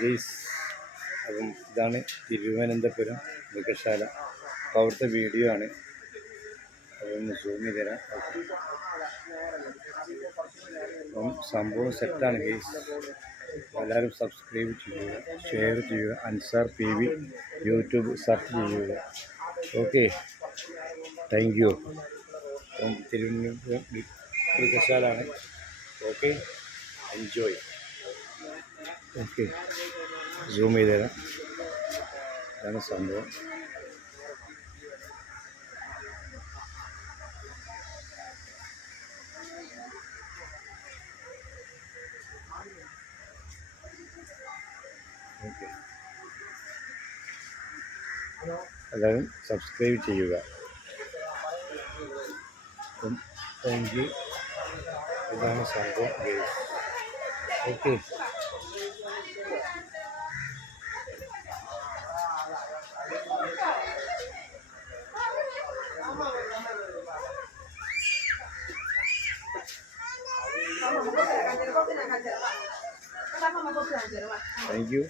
Guys, അപ്പം ഇതാണ് തിരുവനന്തപുരം മൃഗശാല. അപ്പോൾ അവിടുത്തെ വീഡിയോ ആണ്. അതൊന്ന് സൂം ചെയ്ത് തരാം. അപ്പം സംഭവം സെറ്റാണ് ഗെയ്സ്. എല്ലാവരും സബ്സ്ക്രൈബ് ചെയ്യുക, ഷെയർ ചെയ്യുക. അൻസാർ PV യൂട്യൂബ് സെർച്ച് ചെയ്യുക. Okay, thank you. അപ്പം തിരുവനന്തപുരം മൃഗശാലാണ്. Okay, enjoy. ഓക്കെ, സൂം ചെയ്ത് തരാം. ഇതാണ് സംഭവം. ഓക്കെ, എല്ലാവരും സബ്സ്ക്രൈബ് ചെയ്യുക. അപ്പം താങ്ക് യു. ഇതാണ് സംഭവം. Okay, thank U.